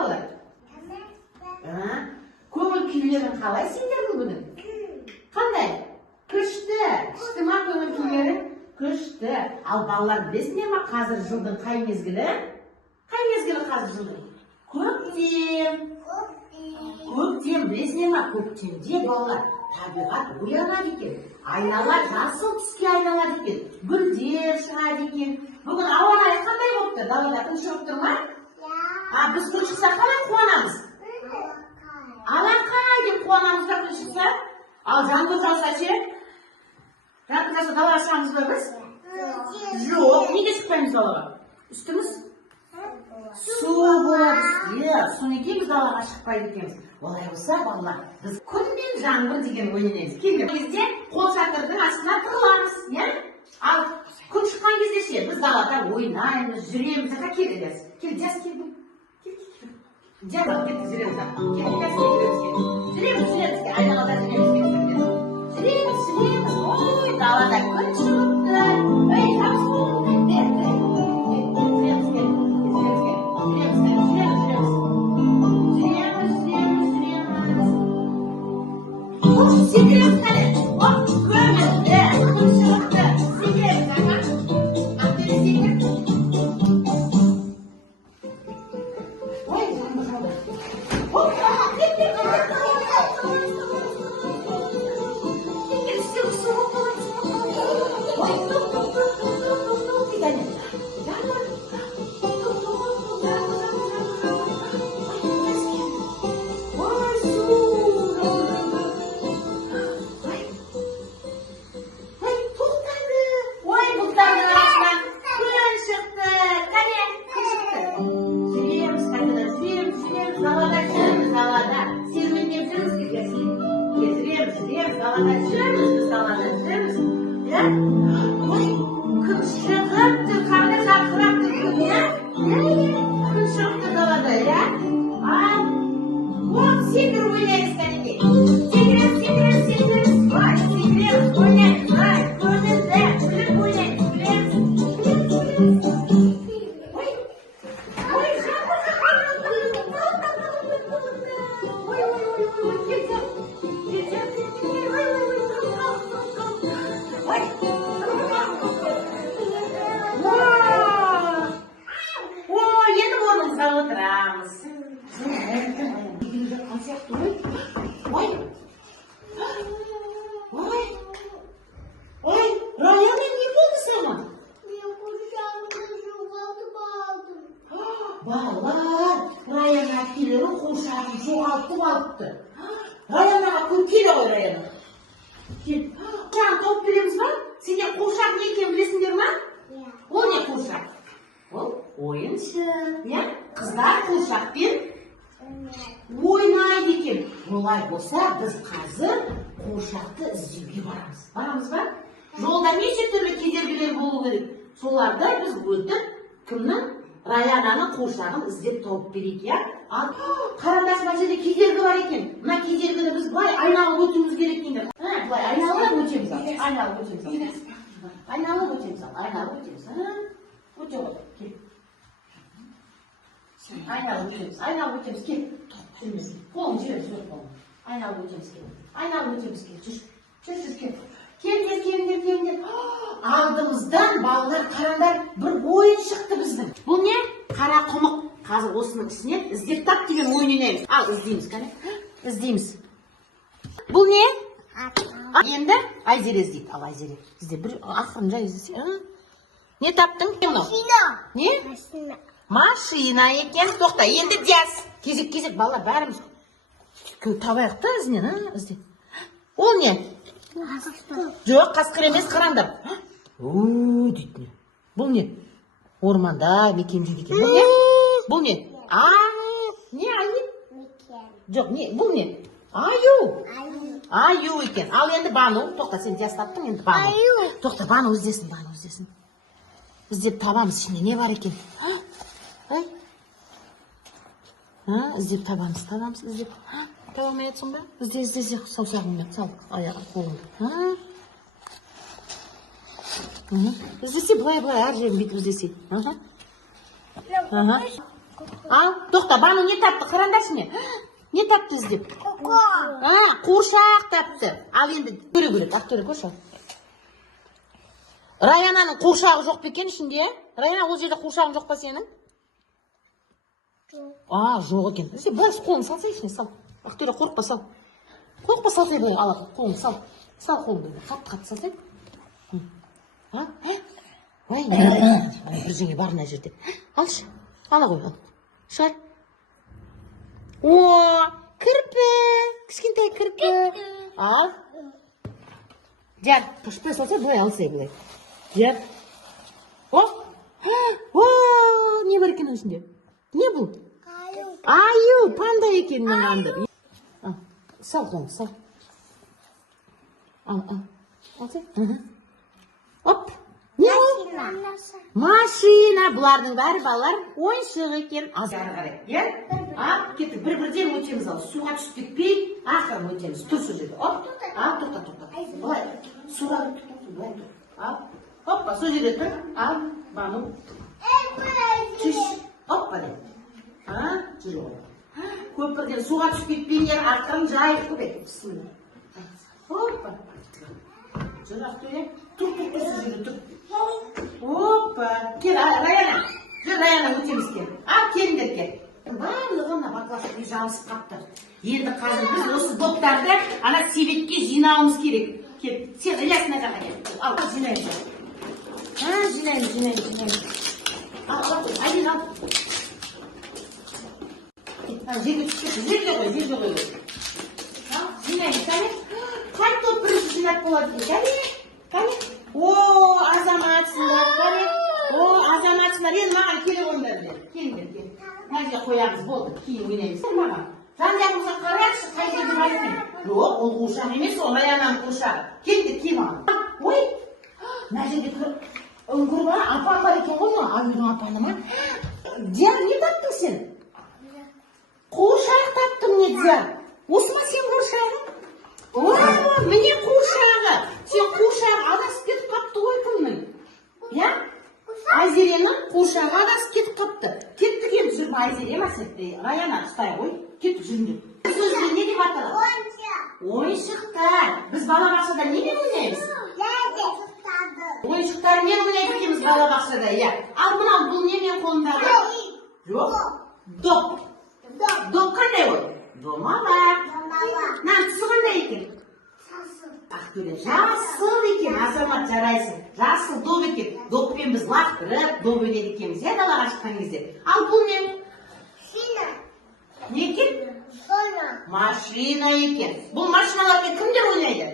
балалар? Көңіл күйлерің қалай сендердің бүгін? Қандай? Күшті. Күшті ма көңіл күйлерің? Күшті. Ал балалар білесіңдер ма қазір жылдың қай мезгілі? Қай мезгілі қазір жылдың? Көктем. Көктем білесіңдер ма? Көктемде балалар табиғат оянады екен. Айнала жасыл түске айналады екен. Гүлдер шығады екен. Бүгін ауа райы қандай болып тұр? Далада күн шығып тұр ма? Біз күн шықса қалай қуанамыз? Алақай деп қуанамыз да күн шықса? Ал жаңбыр жауса ше? Жаңбыр жауса далаға шығамыз ба біз? Жоқ, неге шықпаймыз далаға? Үстіміз су болады. Сонекей біз далаға шықпайды екенбіз. Олай болса, балалар, біз күн мен жаңбыр деген ойнаймыз. Келген кезде қол шатырдың астына тығыламыз, ал күн шыққан кезде ше, біз далада ойнаймыз, жүреміз. Кел, жас кел. Жас кетті, жүреміз. Жүреміз, айналада жүреміз. Ой, далада күн шығыпты. Ой, секіреміз қане. Көмілді, күн шығыпты. Секіреміз, Ақтөре секір. Ой, жаңбыр жауды. Күн шығыпты, қандай жарқырапты күн, күн шығыпты далада, секір ойнаймыз кәнеде. Секіреміз, ойнаймыз, көңілді, күліп ойнаймыз, білеміз. Отырамыз. Ой, Раяна, не болды саған? Мен қуыршағымды жоғалтып алдым. Балалар, Раяна әпкелері қуыршағын жоғалтып алыпты. Раянаға көп келе ғой, Раяна. Қуыршағын тауып береміз ба? Сендер қуыршақ не екенін білесіңдер ма? Ол не қуыршақ? Ол ойыншық, қыздар қуыршақпен ойнайды екен. Олай болса, біз қазір қуыршақты іздеуге барамыз. Барамыз ба? Жолда неше түрлі кедергілер болу керек. Соларды біз өтіп, кімнің? Раянаның қуыршағын іздеп тауып берейік, Қарындас, мына жерде кедергі бар екен. Мына кедергіні біз былай айналып өтуіміз керек екен. Былай айналып өтеміз. Айналып өтеміз. Өте ғой, кел. Айналып өтеміз, кел. Жүрміз. Қолын жүріп қолын. Айналып өтеміз, кел. Жүр, кел. Келіңдер. Алдымыздан, балалар, қараңдар, бір ойын шықты біздің. Бұл не? Қара құмық. Қазір осының ішінен іздеп тап деген ойын ойнаймыз. Ал, іздейміз, кәне. Іздейміз. Бұл не? Енді Айзере іздейді. Ал, Айзере. Іздеп, бір ақырын жай іздесе. Не таптың? Машина. Не? Машина екен. Тоқта, енді жаз. Кезек, балалар, бәріміз табайық та ізінен, ізде. Ол не? Жоқ, қасқыр емес, қараңдар. Дейтін. Бұл не? Орманда мекендейді екен. Бұл не? Не, айы? Жоқ, бұл не? Аю екен. Ал енді Бану. Тоқта, сен жас таптың, енді Бану. Тоқта, Бану іздесін. Іздеп табамыз, ішінде не бар екен? Іздеп табамыз, іздеп. Таба алмай жатсың ба? Ізде, саусағыңмен, сал, аяғын, қолыңды. Іздесе, былай, әр жерін бүйтіп іздесе. Al, to'xta, Banu ne topdi? Qarandash ne? Ne topdi іздеп? Ha, qo'rshaq topdi. Al endi ko'ra-ko'ra, aktyor ko'rshaq. Rayananing qo'rshog'i yo'q ekan shunday. Rayana o'z yerda qo'rshog'ing yo'q pa sening? Yo'q ekan. Sen bosh qo'lni salsang, sal. Aktyor qo'rqpa sal. Qo'rqpa salsay bo'y, al qo'lni sal. Sal qo'lni, qat-qat salsang. Ha? Voy, bir joyga bor na yerda. Alshi. Ala qo'y, al. Shar. O, kirpi. Kichkintoy kirpi. Al. Jar, qishda solsa bo'y alsay bo'y. Jar. Hop. O, ne bor ekan shunda? Ne bu? Ayu, panda ekan menandir. Sal qo'y, sal. Al. Alsay. Hop. Ne o? Машина. Bularning bari balalar o'yinchiq ekan. Azari qarang. Ya? Ketib bir-birdan o'tamiz. Suvga tushib ketmay, axir o'tamiz. Tur shu yerda. Hop. To'xta. Voy. Suvga tutib. Hoppa, shu yerda tur. Al, Banu. Tush. Hoppa. Juro. Ko'pirdan suvga tushib ketmagan aqlim joyi ko'p. Bismillah. Hoppa. Juro, tur. Tur. Hoppa. Kel, Rayana. Rayana o'tamiz kel. Kelinglar kel. Bарлығына баклашып жабысып қапты. Енді қазір біз осы доптарды ана себетке жинауымыз керек. Кел, сен Ілияс назарға кел. Ал, жинаймыз. Жинаймыз. Ал, Айдин ал. Жерге түшіп, жерге қой. Ал, жинаймыз, кәне. Қай топ бірінші жинап болады екен, кәне? О, азаматсыңдар, кәне. О, азаматсыңдар, енді маған келе қойыңдар. Келіңдер. Nerede koyarız болды, кейін oynayız. Mama, жан-жағымызға қарайықшы, қай жерде бар екен? Жоқ, ол қуыршақ емес, ол Раянаның қуыршағы. Келді, киім ал. Ой, мына жерде үңгір бар, апан бар екен ғой, Аюдың апаны ма? Диана, не таптың сен? Қуыршақ таптым, не Диана? Осы ма сен қуыршағың? О, міне қуыршағы. Сен қуыршағы адасып кетіп қапты ғой кімнің? Я? Айзеренің қуыршағы адасып кетіп қапты. Кеттік енді жүріп Айзере ма сетті? Раяна ұстай ғой. Кеттік жүріңдер. Сөзінде не деп аталады? Ойыншықтар. Біз балабақшада немен ойнаймыз? Ойыншықтармен ойнайды екенбіз балабақшада, иә. Ал мынау бұл немен қолындағы? Жоқ. Доп. Доп қандай ол? Домалақ. Нантысы қандай екен? Ақтөре, жасыл екен, азамат жарайсың. Жасыл доп екен. Доппен біз лақтырып, доп ойнайды екенбіз, иә, далаға шыққан кезде. Ал бұл не? Не екен? Машина екен. Бұл машиналармен кімдер ойнайды?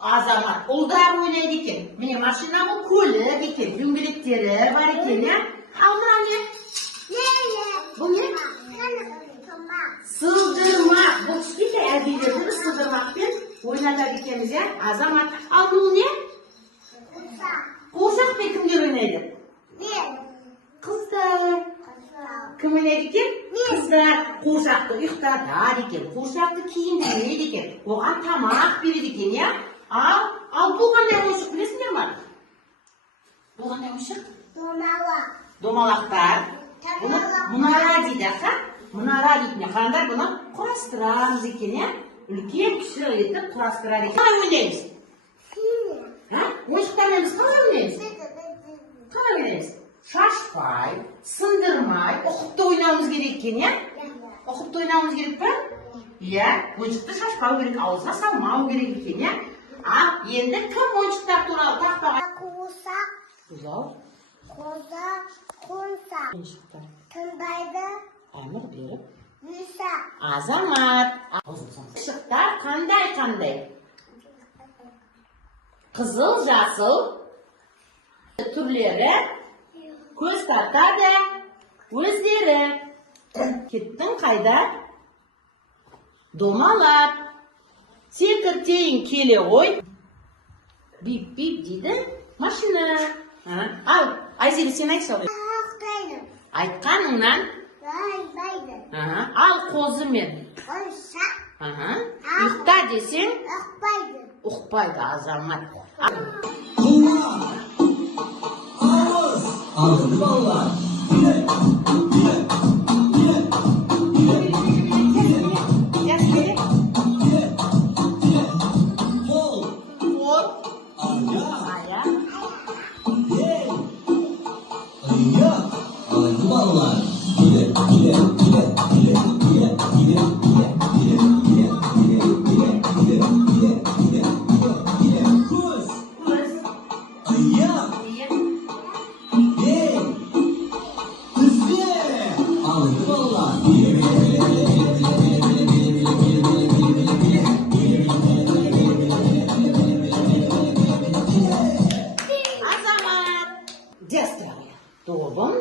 Азамат, ұлдар ойнайды екен. Міне машина бұл көлік екен, дөңгелектері бар екен, иә? Ал мынау не? Бұл не? Сылдырмақ. Бұл кішкентай әбейлерді біз сылдырмақпен ойнатады екенбіз, иә? Азамат. Ал бұл не? Қуыршақпен кімдер ойнайды? Қыздар. Кім ойнайды екен? Қыздар. Қуыршақты ұйықтатады екен. Қуыршақты киіндіреді екен. Оған тамақ береді екен, иә? Ал бұл қандай ойыншық білесіңдер ме? Бұл қандай ойыншық? Домалақтар. Бұны мұнара дейді, ақа? Мұнара дейтіне қарандар, бұны құрастырамыз екен, иә? Үлкен кіші етіп құрастырады екен. Қалай ойнаймыз? Ойыншықтармен біз қалай ойнаймыз? Қалай ойнаймыз? Шашпай, сындырмай, ұқыпты ойнауымыз керек екен, иә? Ұқыпты ойнауымыз керек пе? Иә, ойыншықты шашпау керек, ауызға салмау керек екен, иә? Енді кім ойыншықтар туралы тақпаға? Ойыншықтар. Тыңдайды. Әмір беріп. Азамат. Ойыншықтар қандай? Қызыл, жасыл түрлері көз тартады өздері. Кеттің қайда? Домалап. Секіртейін келе ғой. Бип-бип дейді машина. Ал, Айзере, сен айтшы ал. Айтқаныңнан? Ал қозымен. Ұйықта десең? Ұқпайды, азамат. Ağız. Alın vallahi. Yok. Alın ballar. Gide gide gide gide gide gide gide gide gide gide gide gide gide gide Kuz. Kız. Ayak. İyi. Hey. Hızlı. Alın ballar. Bile bile bile bile bile bile bile bile bile bile bile bile bile bile. Azamat. Destraya. Dobum.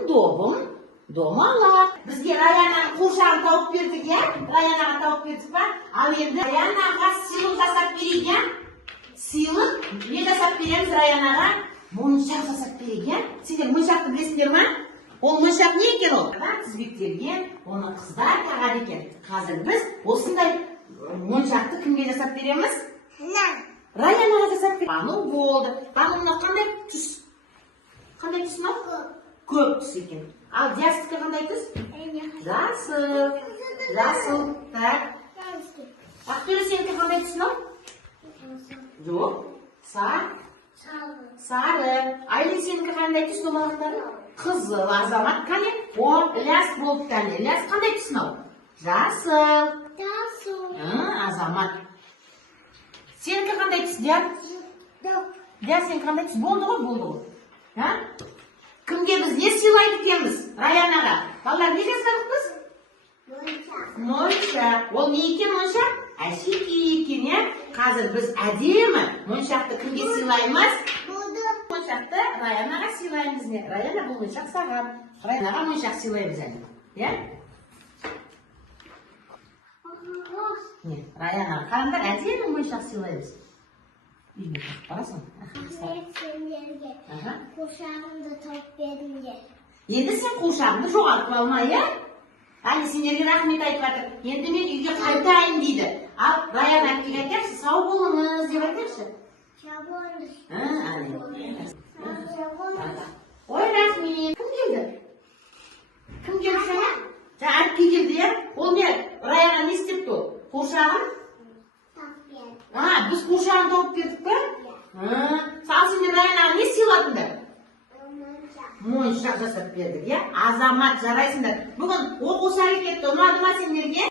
Domala. Bizga Rayananing qo'shag'ini topib berdik ya. Rayanaga topib berdik va al endi Rayanaga silib tasab bergan. Silib ne tasab beramiz Rayanaga? Munchoq tasab bergan. Sizlar munchoqni bilasizlarmi? O munchoq ne ekan u? Tizbektergan, uni qizlar taqar ekan. Hozir biz o'shunday munchoqni kimga tasab beramiz? Rayanaga tasab beramiz. Mana bo'ldi. Mana buni qanday tus? Qanday tusmi? Ko'p tus ekan. Al jastka qanday tus? Jasur. Tak. Aqturi seniki qanday tusmi? Yo'q. Sariq. Ayli seniki qanday tus to'g'ri? Qizil. Azamat qani? O Ilyas bo'libdi. Ilyas qanday tusmi? Jasur. Azamat. Seniki qanday tus? Ya sen qanday tus? Bo'ldi. Ha? Kimga biz ne silaydi ekanmiz? Rayanaga. Ballar ne jasamiz biz? Munchoq. O ne ekan munchoq? Ashiki ekan ya. Hozir biz ademi munchoqni kimga silaymiz? Munchoqni Rayanaga silaymiz. Rayana bu munchoq sag'ab. Rayanaga munchoq silaymiz endi. Ya? Rayanaga qanday ademi munchoq silaymiz? Uyga qarasan. Qo'shag'imni topib berdinglar. Endi sen qo'shag'ingni jo'g'atib olma ya. Ani senlarga rahmat aytib, endi men uyga qaytayin deydi. Al Rayan akaga aytasiz, sog' bo'linglar deb aytasiz. Shabondiz. Ha, ani. Voy rahmat. Kim keldi? Kim keldi sana? Ja, akka keldi ya. O ne? Rayanga ne istibdi? Qo'shag'im? Topib berdim. Ha, biz qo'shag'ini topib berdik-ku. Ha, sen Rayanga ne siladinglar? Munchoq jasab berdik ya. Azamat jaraysinlar. Bugun o'q o'sar ketdi. Umadimi senlarga?